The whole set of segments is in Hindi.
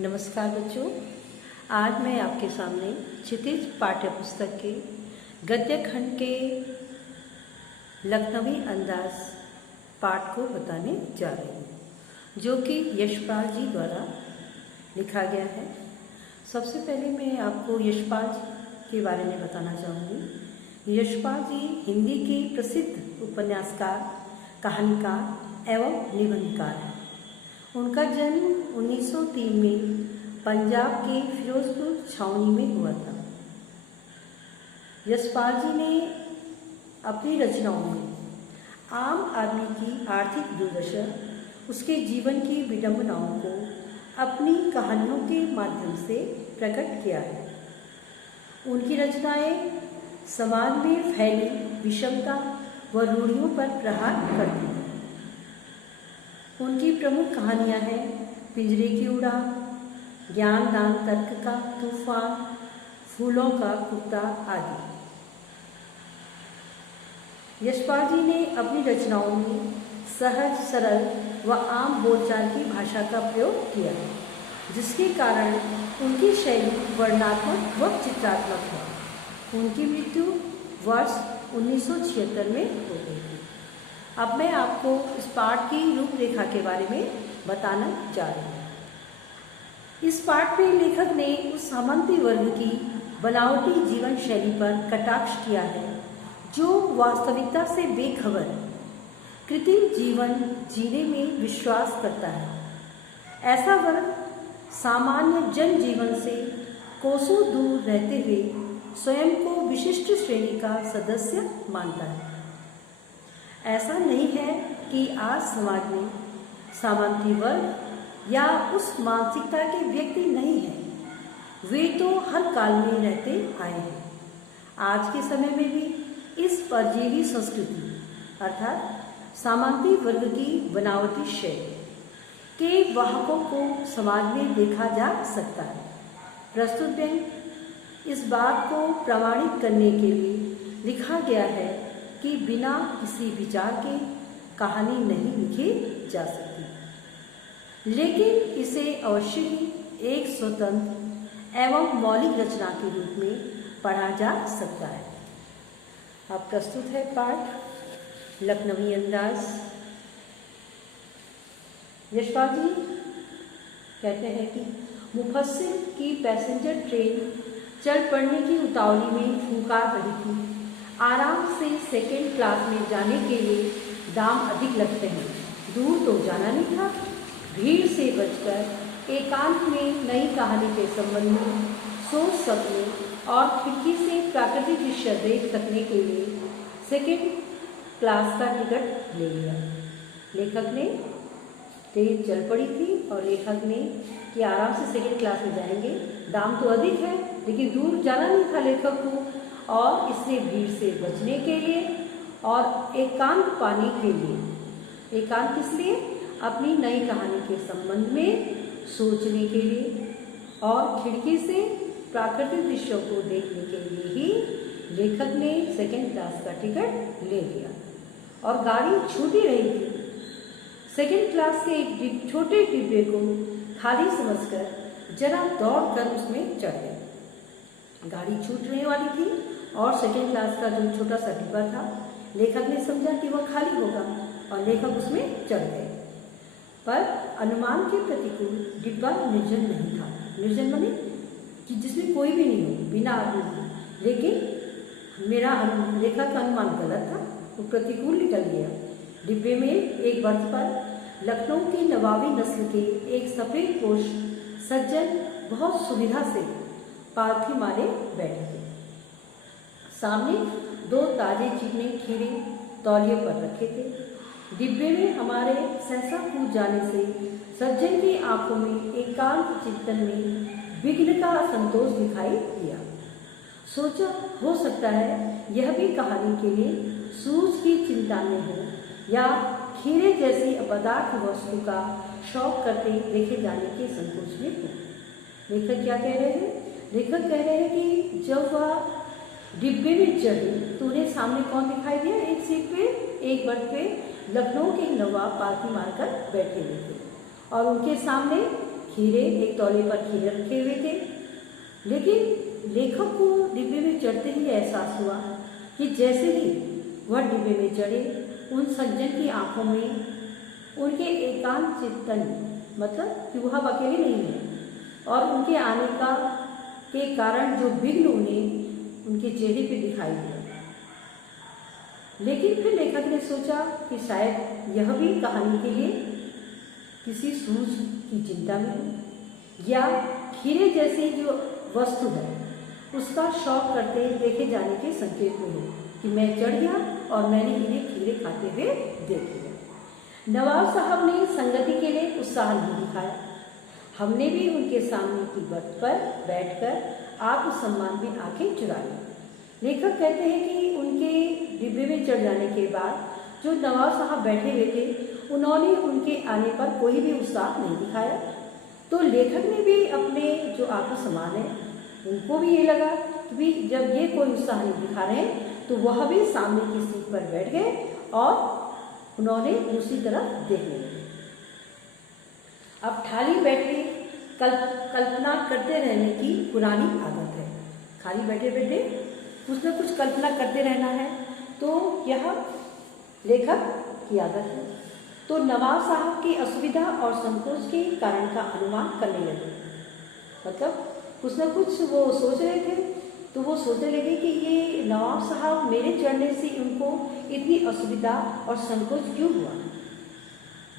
नमस्कार बच्चों, आज मैं आपके सामने क्षितिज पाठ्य पुस्तक के गद्य खंड के लखनवी अंदाज पाठ को बताने जा रही हूँ, जो कि यशपाल जी द्वारा लिखा गया है। सबसे पहले मैं आपको यशपाल जी के बारे में बताना चाहूँगी। यशपाल जी हिंदी के प्रसिद्ध उपन्यासकार, कहानीकार एवं निबंधकार हैं। उनका जन्म 1903 में पंजाब के फिरोजपुर छावनी में हुआ था। यशपाल जी ने अपनी रचनाओं में आम आदमी की आर्थिक दुर्दशा, उसके जीवन की विडंबनाओं को अपनी कहानियों के माध्यम से प्रकट किया है। उनकी रचनाएं समाज में फैली विषमता व रूढ़ियों पर प्रहार करती हैं। उनकी प्रमुख कहानियां हैं पिंजरे की उड़ान, ज्ञान दान तर्क का तूफान, फूलों का कुत्ता आदि। यशपाल जी ने अपनी रचनाओं में सहज, सरल व आम बोलचाल की भाषा का प्रयोग किया है, जिसके कारण उनकी शैली वर्णनात्मक व चित्रात्मक है। उनकी मृत्यु वर्ष 1976 में हो गई थी। अब मैं आपको इस पाठ की रूपरेखा के बारे में बताना जा रही हूँ। इस पाठ में लेखक ने उस सामंती वर्ग की बनावटी जीवन शैली पर कटाक्ष किया है, जो वास्तविकता से बेखबर, कृत्रिम जीवन जीने में विश्वास करता है। ऐसा वर्ग सामान्य जनजीवन से कोसों दूर रहते हुए स्वयं को विशिष्ट श्रेणी का सदस्य मानता है। ऐसा नहीं है कि आज समाज में सामंती वर्ग या उस मानसिकता के व्यक्ति नहीं हैं। वे तो हर काल में रहते आए हैं। आज के समय में भी इस परजीवी संस्कृति अर्थात सामंती वर्ग की बनावटी शैली के वाहकों को समाज में देखा जा सकता है। प्रस्तुत व्यंग्य इस बात को प्रमाणित करने के लिए लिखा गया है कि बिना किसी विचार के कहानी नहीं लिखी जा सकती, लेकिन इसे अवश्य ही एक स्वतंत्र एवं मौलिक रचना के रूप में पढ़ा जा सकता है। अब प्रस्तुत है पाठ लखनवी अंदाज। यशपाल जी कहते हैं कि मुफस्सिल की पैसेंजर ट्रेन चल पड़ने की उतावली में फुंकार रही थी। आराम से सेकेंड क्लास में जाने के लिए दाम अधिक लगते हैं। दूर तो जाना नहीं था। भीड़ से बचकर एकांत में नई कहानी के संबंध में सोच सकने और खिड़की से प्राकृतिक दृश्य देख सकने के लिए सेकेंड क्लास का टिकट ले लिया। लेखक ने ट्रेन चल पड़ी थी और लेखक ने कि आराम से सेकेंड क्लास में जाएंगे, दाम तो अधिक है, लेकिन दूर जाना नहीं था लेखक को, और इससे भीड़ से बचने के लिए और एकांत पाने के लिए। एकांत किस लिए? अपनी नई कहानी के संबंध में सोचने के लिए और खिड़की से प्राकृतिक दृश्यों को देखने के लिए ही लेखक ने सेकेंड क्लास का टिकट ले लिया। और गाड़ी छूट ही रही थी। सेकेंड क्लास के एक छोटे डिब्बे को खाली समझकर जरा दौड़कर उसमें चढ़ गए। गाड़ी छूटने वाली थी और सेकेंड क्लास का जो छोटा सा डिब्बा था, लेखक ने समझा कि वह खाली होगा और लेखक उसमें चढ़ गए। पर अनुमान के प्रतिकूल डिब्बा निर्जन नहीं था। निर्जन माने कि जिसमें कोई भी नहीं हो, बिना आदमी। लेकिन मेरा लेखक का अनुमान गलत था, वो प्रतिकूल निकल गया। डिब्बे में एक बर्थ पर लखनऊ की नवाबी नस्ल के एक सफेद पोश सज्जन बहुत सुविधा से पालथी मारे बैठे थे। सामने 2 ताजे चिकने खीरे तौलिए पर रखे थे। डिब्बे में हमारे सहसा कूद जाने से सज्जन की आंखों में एकांत चिंतन में विघ्न का असंतोष दिखाई दिया। सोचा हो सकता है यह भी कहानी के लिए सूझ की चिंता में हो या खीरे जैसी अपदार्थ वस्तु का शौक करते देखे जाने के संकोच में हो। लेखक क्या कह रहे हैं? लेखक कह रहे हैं कि जब वह डिब्बे में चढ़ी तो उन्हें सामने कौन दिखाई दिया? एक सीट पे, एक बर्थ पे लखनऊ के नवाब पालथी मारकर बैठे हुए थे और उनके सामने खीरे, एक तौले पर खीरे रखे हुए थे। लेकिन लेखक को डिब्बे में चढ़ते ही एहसास हुआ कि जैसे ही वह डिब्बे में चढ़े, उन सज्जन की आंखों में उनके एकांत चिंतन, मतलब कि वह अकेले नहीं है, और उनके आने के कारण जो विघ्न उन्हें उनके चेहरे पे दिखाई दिया। लेकिन फिर लेखक ने सोचा कि शायद यह भी कहानी के लिए किसी सूझ की चिंता में हो, या खीरे जैसी जो वस्तु है उसका शौक करते देखे जाने के संकेत में हो कि मैं चढ़ गया और मैंने इन्हें खीरे खाते हुए देख लिया। नवाब साहब ने संगति के लिए उत्साह नहीं दिखाया। हमने भी उनके सामने की बर्थ पर बैठकर आत्मसम्मान में आंखें चुरा ली। लेखक कहते हैं कि उनके डिब्बे में चढ़ जाने के बाद जो नवाब साहब बैठे हुए थे, उन्होंने उनके आने पर कोई भी उत्साह नहीं दिखाया। तो लेखक ने भी अपने जो आत्मसम्मान है, उनको भी ये लगा कि भी जब ये कोई उत्साह नहीं दिखा रहे हैं तो वह भी सामने की सीट पर बैठ गए और उन्होंने दूसरी तरफ देखने लगे। अब खाली बैठे कल्पना करते रहने की पुरानी आदत है। खाली बैठे बैठे कुछ न कुछ कल्पना करते रहना है, तो यह लेखक की आदत है। तो नवाब साहब की असुविधा और संकोच के कारण का अनुमान करने लगे। मतलब कुछ न कुछ वो सोच रहे थे, तो वो सोचने लगे कि ये नवाब साहब मेरे चढ़ने से उनको इतनी असुविधा और संकोच क्यों हुआ।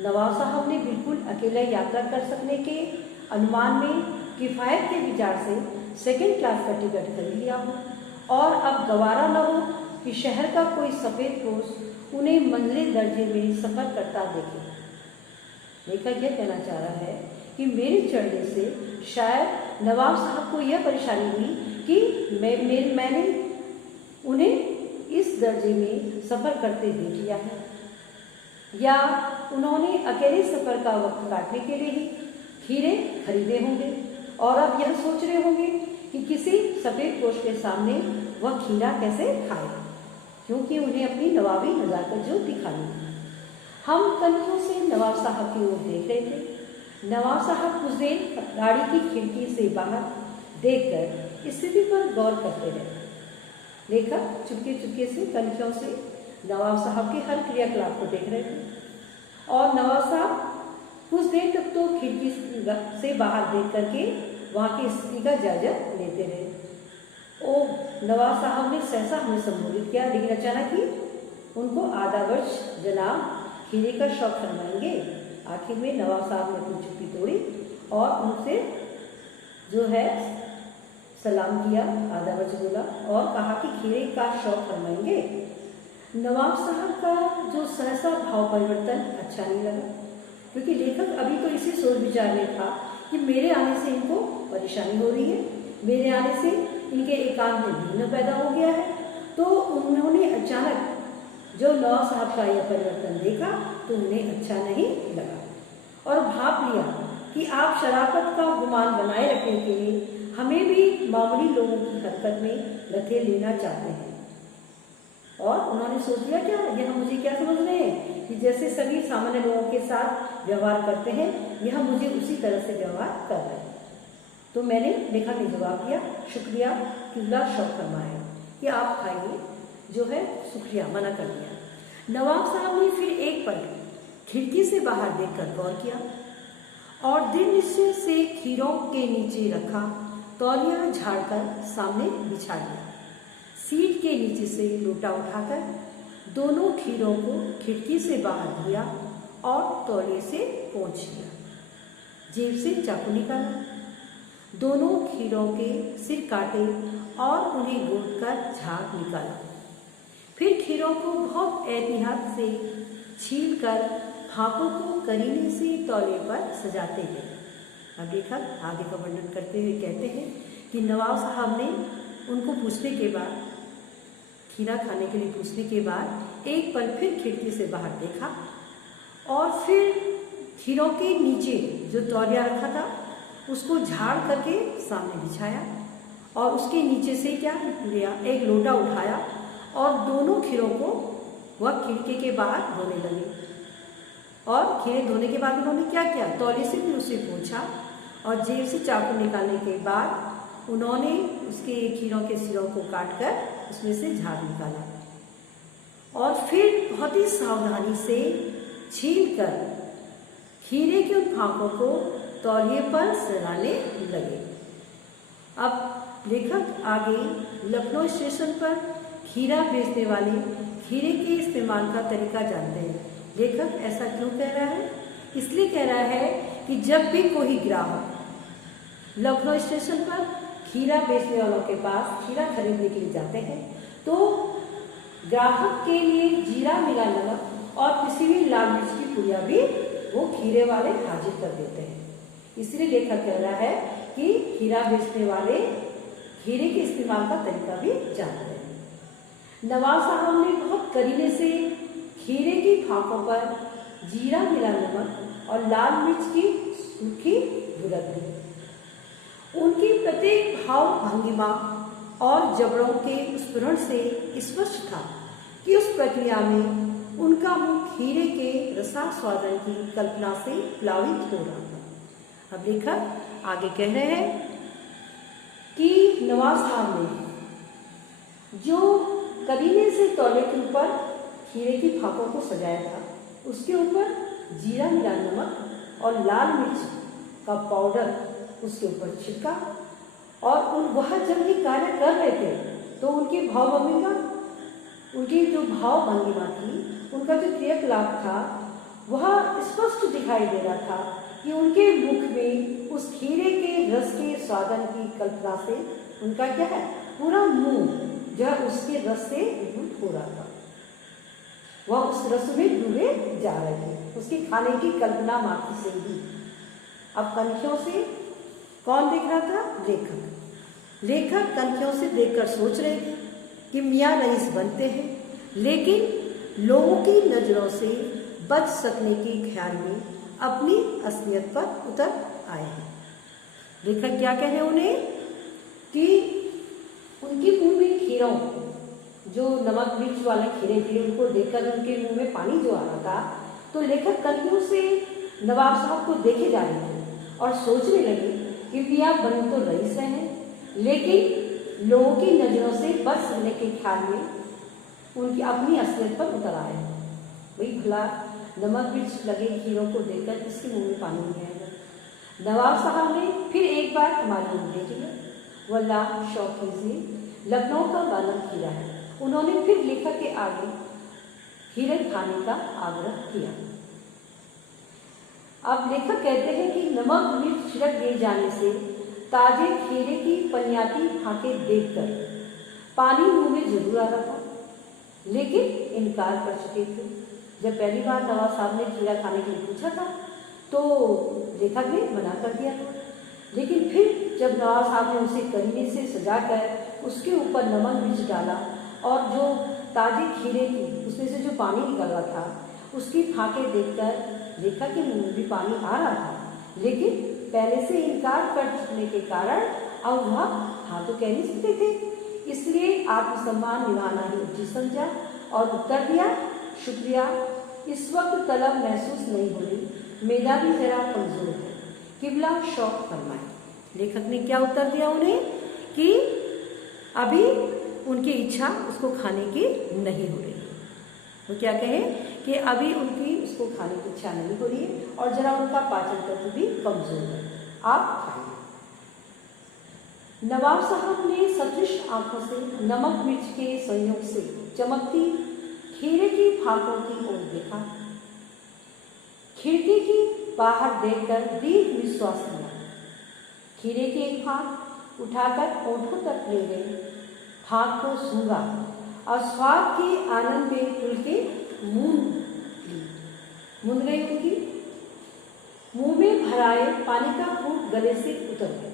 नवाब साहब ने बिल्कुल अकेला यात्रा कर सकने के अनुमान में किफ़ायत के विचार से सेकंड क्लास का टिकट खरीद लिया हो, और अब गवारा न हो कि शहर का कोई सफ़ेद पोश उन्हें मंजिल दर्जे में सफ़र करता देखे। लेखक यह कहना चाह रहा है कि मेरे चढ़ने से शायद नवाब साहब को यह परेशानी हुई कि मैंने उन्हें इस दर्जे में सफ़र करते देख लिया है, या उन्होंने अकेले सफ़र का वक्त काटने के लिए ही खीरे खरीदे होंगे और अब यह सोच रहे होंगे कि किसी सफ़ेद पोश के सामने वह खीरा कैसे खाए, क्योंकि उन्हें अपनी नवाबी नज़ाकत जो दिखानी है। हम कन्खों से नवाब साहब की ओर देख रहे थे। नवाब साहब कुछ देर गाड़ी की खिड़की से बाहर देखकर स्थिति पर गौर करते रहे। लेखक चुपके चुपके से कन्खों से नवाब साहब के हर क्रियाकलाप को देख रहे थे, और नवाब साहब कुछ देर तक तो खिड़की से बाहर देख करके वहाँ की स्थिति का जायजा लेते रहे। नवाब साहब ने सहसा हमें संबोधित किया, लेकिन अचानक ही उनको आधा वर्ष जनाब खीरे का शौक फरमाएंगे। आखिर में नवाब साहब ने अपनी चुप्पी तोड़ी और उनसे जो है सलाम किया, आधा वर्ष बोला और कहा कि खीरे का शौक फरमाएंगे। नवाब साहब का जो सहसा भाव परिवर्तन अच्छा नहीं लगा, क्योंकि लेखक अभी तो इसी सोच विचार में था कि मेरे आने से इनको परेशानी हो रही है, मेरे आने से इनके एकांत में विघ्न पैदा हो गया है। तो उन्होंने अचानक जो नवाब साहब का यह परिवर्तन देखा तो उन्हें अच्छा नहीं लगा और भाप लिया कि आप शराफत का गुमान बनाए रखने के लिए हमें भी मामूली लोगों की हरकत में लथे लेना चाहते हैं। और उन्होंने सोच लिया क्या यह मुझे क्या समझ रहे हैं कि जैसे सभी सामान्य लोगों के साथ व्यवहार करते हैं, यह मुझे उसी तरह से व्यवहार कर रहे हैं। तो मैंने लेखक ने जवाब दिया, शुक्रिया किबला शौक फरमाया कि आप खाइए, जो है शुक्रिया, मना कर दिया। नवाब साहब ने फिर एक पल खिड़की से बाहर देखकर गौर किया और दृढ़ निश्चय से खीरों के नीचे रखा तौलिया झाड़कर सामने बिछा दिया। सीट के नीचे से लोटा उठाकर दोनों खीरों को खिड़की से बाहर दिया और तौलिए से पोंछ लिया। जेब से चाकू निकाला, दोनों खीरों के सिर काटे और उन्हें गोदकर झाग निकाला। फिर खीरों को बहुत एहतियात से छीलकर फाकों को करीने से तौले पर सजाते गए। अब लेखक आगे का वर्णन करते हुए कहते हैं कि नवाब साहब ने उनको पूछने के बाद, खीरा खाने के लिए पूछने के बाद एक पल फिर खिड़की से बाहर देखा और फिर खीरों के नीचे जो तौलिया रखा था उसको झाड़ करके सामने बिछाया और उसके नीचे से क्या लिया, एक लोटा उठाया और दोनों खीरों को वह खिड़की के बाहर धोने लगे। और खीरे धोने के बाद उन्होंने क्या किया, तौलिए से फिर उसे पोंछा और जेब से चाकू निकालने के बाद उन्होंने उसके खीरों के सिरों को काटकर उसमें से झाग निकाला और फिर बहुत ही सावधानी से छीलकर खीरे के उन फाकों को तौलिए पर सजाने लगे। अब लेखक आगे लखनऊ स्टेशन पर खीरा बेचने वाले खीरे के इस्तेमाल का तरीका जानते हैं। लेखक ऐसा क्यों कह रहा है? इसलिए कह रहा है कि जब भी कोई ग्राहक लखनऊ स्टेशन पर खीरा बेचने वालों के पास खीरा खरीदने के लिए जाते हैं तो ग्राहक के लिए जीरा मिला नमक और किसी भी लाल मिर्च की पुड़िया भी वो खीरे वाले हाजिर कर देते हैं। इसलिए लेखक कह रहा है कि खीरा बेचने वाले खीरे के इस्तेमाल का तरीका भी जानते हैं। नवाब साहब ने बहुत करीने से खीरे की फाकों पर जीरा मिला नमक और लाल मिर्च की सूखी भुरक दी। उनकी प्रत्येक भाव भंगिमा और जबड़ों के स्फुरण से स्पष्ट था कि उस प्रक्रिया में उनका मुंह खीरे के रसास्वादन की कल्पना से प्लावित हो रहा था। अब लेखक आगे कह रहे हैं कि नवाब साहब ने जो करीने से तौले के ऊपर खीरे की फाकों को सजाया था उसके ऊपर जीरा मिला नमक और लाल मिर्च का पाउडर उसके ऊपर छिड़का और वह जब ये कार्य कर रहे थे तो उनकी भाव भंगिमा, उनकी जो भाव भंगिमा थी, उनका जो क्रियाकलाप था वह स्पष्ट दिखाई दे रहा था कि उनके मुख में उस खीरे के रस के स्वादन की कल्पना से उनका क्या है, पूरा मुंह जो है उसके रस से विभूत हो रहा था। वह उस रस में डूबे जा रहे थे उसके खाने की कल्पना मात्र से ही। अब कनखियों से कौन देख रहा था? लेखक कनखियों से देखकर सोच रहे थे कि मियाँ रईस बनते हैं, लेकिन लोगों की नजरों से बच सकने के ख्याल में अपनी असलियत पर उतर आए हैं। लेखक क्या कह रहे हैं उन्हें कि उनके मुंह में खीरों, जो नमक मिर्च वाले खीरे थे, उनको देखकर उनके मुंह में पानी जो आ रहा था, तो लेखक कनखियों से नवाब साहब को देखे जा रहे थे और सोचने लगे कि मियाँ बन तो रईस हैं, लेकिन लोगों की नजरों से बच सकने के ख्याल में उनकी अपनी असलियत पर उतर आए हैं। वही भला नमक मिर्च लगे खीरों को देखकर किसके मुंह में पानी नहीं आएगा। नवाब साहब ने फिर एक बार हमारी ओर देख लिया। वल्लाह शौकी से लखनऊ का गाना खीरा है। उन्होंने फिर लेखक के आगे खीरे खाने का आग्रह किया। अब लेखक कहते हैं कि नमक मिर्च छिड़क दिए जाने से ताजे खीरे की पनियाती फाके देखकर पानी मुंह में जरूर आ रहा था, लेकिन इनकार कर चुके थे। जब पहली बार नवाब साहब ने खीरा खाने के लिए पूछा था तो लेखक ने मना कर दिया था, लेकिन फिर जब नवाब साहब ने उसे करीने से सजाकर उसके ऊपर नमक मिर्च डाला और जो ताजे खीरे की उसमें से जो पानी निकल रहा था उसकी फाके देखकर लेखक के मुंह में भी पानी आ रहा था, लेकिन पहले से इनकार कर चुकने के कारण अब वह हाँ तो कह नहीं सकते थे। इसलिए आत्मसम्मान निभाना ही उचित समझा और उत्तर दिया, शुक्रिया, इस वक्त तलब महसूस नहीं हो रही, मेरा भी जरा कमजोर है, किबला शौक फरमाए। लेखक ने क्या उत्तर दिया उन्हें कि अभी उनकी इच्छा उसको खाने की नहीं हो रही। वो क्या कहे कि अभी उनकी उसको खाने की इच्छा नहीं हो रही है और जरा उनका पाचन तंत्र भी कमजोर है, आप खाइए। नवाब साहब ने सतृष्ट आंखों से नमक मिर्च के संयोग से चमकती खीरे की फाकों की ओर देखा। खिड़की की बाहर देखकर दीर्घ विश्वास किया। खीरे की एक फाक उठाकर ओठों तक ले गई, फाक को सूंघा और स्वाद के आनंद में खुल के मूंद गई। उनकी मुंह में भराए पानी का फूंक गले से उतर गया।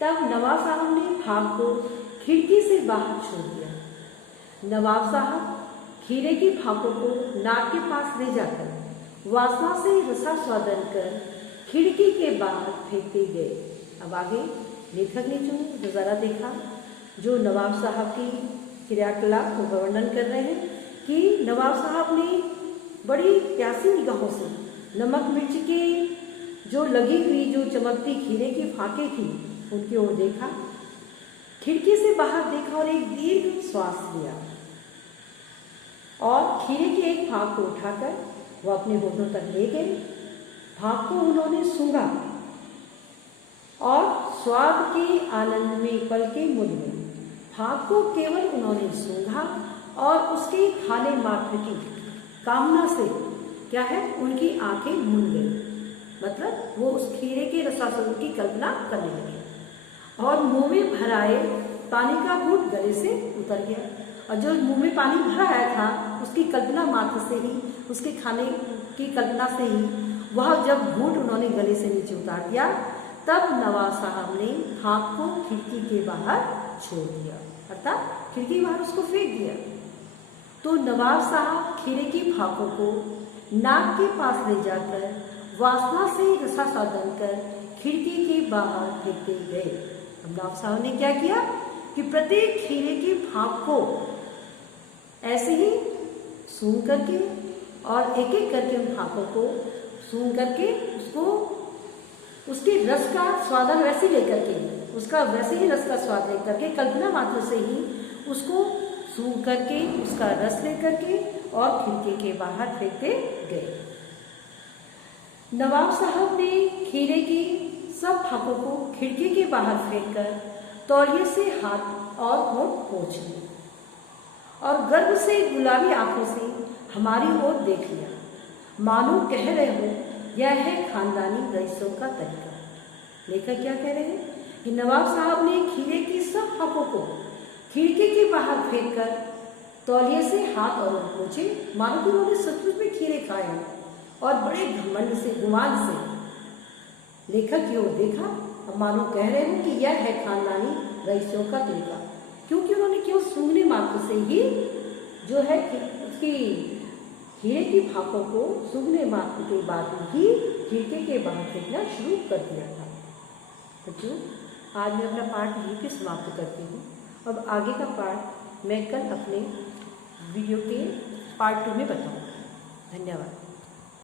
तब नवाब साहब ने फाक को खिड़की से बाहर छोड़ दिया। नवाब साहब खीरे की फाकों को नाक के पास ले जाकर वासना से रसास्वादन कर खिड़की के बाहर फेंकते गए। अब आगे लेखक ने जो नज़ारा देखा, जो नवाब साहब की क्रियाकलाप को वर्णन कर रहे हैं कि नवाब साहब ने बड़ी प्यासी निगाहों से नमक मिर्च के जो लगी हुई जो चमकती खीरे की फाके थी उनकी ओर देखा, खिड़की से बाहर देखा और एक दीर्घ श्वास लिया और खीरे की एक फाक को उठाकर वो अपने होठों तक ले गए। फाक को उन्होंने सूंघा और स्वाद के आनंद में पलके मुड़ गई। फाक को केवल उन्होंने सूंघा और उसके खाने मात्र की कामना से क्या है, उनकी आंखें मुड़ गई। मतलब वो उस खीरे के रसास्वाद की कल्पना करने लगे और मुंह में भराए पानी का घूंट गले से उतर गया। और जो मुंह में पानी भरा आया था उसकी कल्पना मात्र से ही, उसके खाने की कल्पना से ही वह जब घूंट उन्होंने गले से नीचे उतार दिया, तब नवाब साहब ने फाक को खिड़की के बाहर छोड़ दिया, अर्थात खिड़की के बाहर उसको फेंक दिया। तो नवाब साहब खीरे की फाकों को नाक के पास ले जाकर वासना से रसास्वादन कर खिड़की के बाहर फेंकते गए। नवाब साहब ने क्या किया कि प्रत्येक खीरे की फाक को ऐसे ही सूंघ करके और एक एक करके उन फाकों को सूंघ करके उसको उसके रस का स्वादन वैसे लेकर के, उसका वैसे ही रस का स्वाद लेकर के कल्पना मात्र से ही उसको सूंघ करके उसका रस लेकर के और खिड़की के बाहर फेंकते गए। नवाब साहब ने खीरे की सब फाकों को खिड़की के बाहर फेंककर तौलिए से हाथ और होठ पोंछ लिए और गर्व से गुलाबी आंखों से हमारी ओर देख लिया, मानो कह रहे हो यह है खानदानी रईसों का तरीका। लेखक क्या कह रहे हैं कि नवाब साहब ने खीरे की सब फाकों को खिड़की के बाहर फेंककर तौलिए से हाथ और होठ पोंछे, मानो कि उन्होंने सचमुच में खीरे खाए हैं और बड़े घमंड से, गुमान से लेखक की ओर देखा और मानो कह रहे हैं कि यह है खानदानी रईसों का तरीका, क्योंकि उन्होंने केवल सूंघने मात्र से ही जो है उसकी खीरे की फाकों को सूंघने मात्र के बाद ही खिड़की के बाहर फेंकना शुरू कर दिया था। बच्चों, आज मैं अपना पाठ यहीं पे समाप्त करती हूँ। अब आगे का पाठ मैं कल अपने वीडियो के पार्ट 2 में बताऊँगी। धन्यवाद।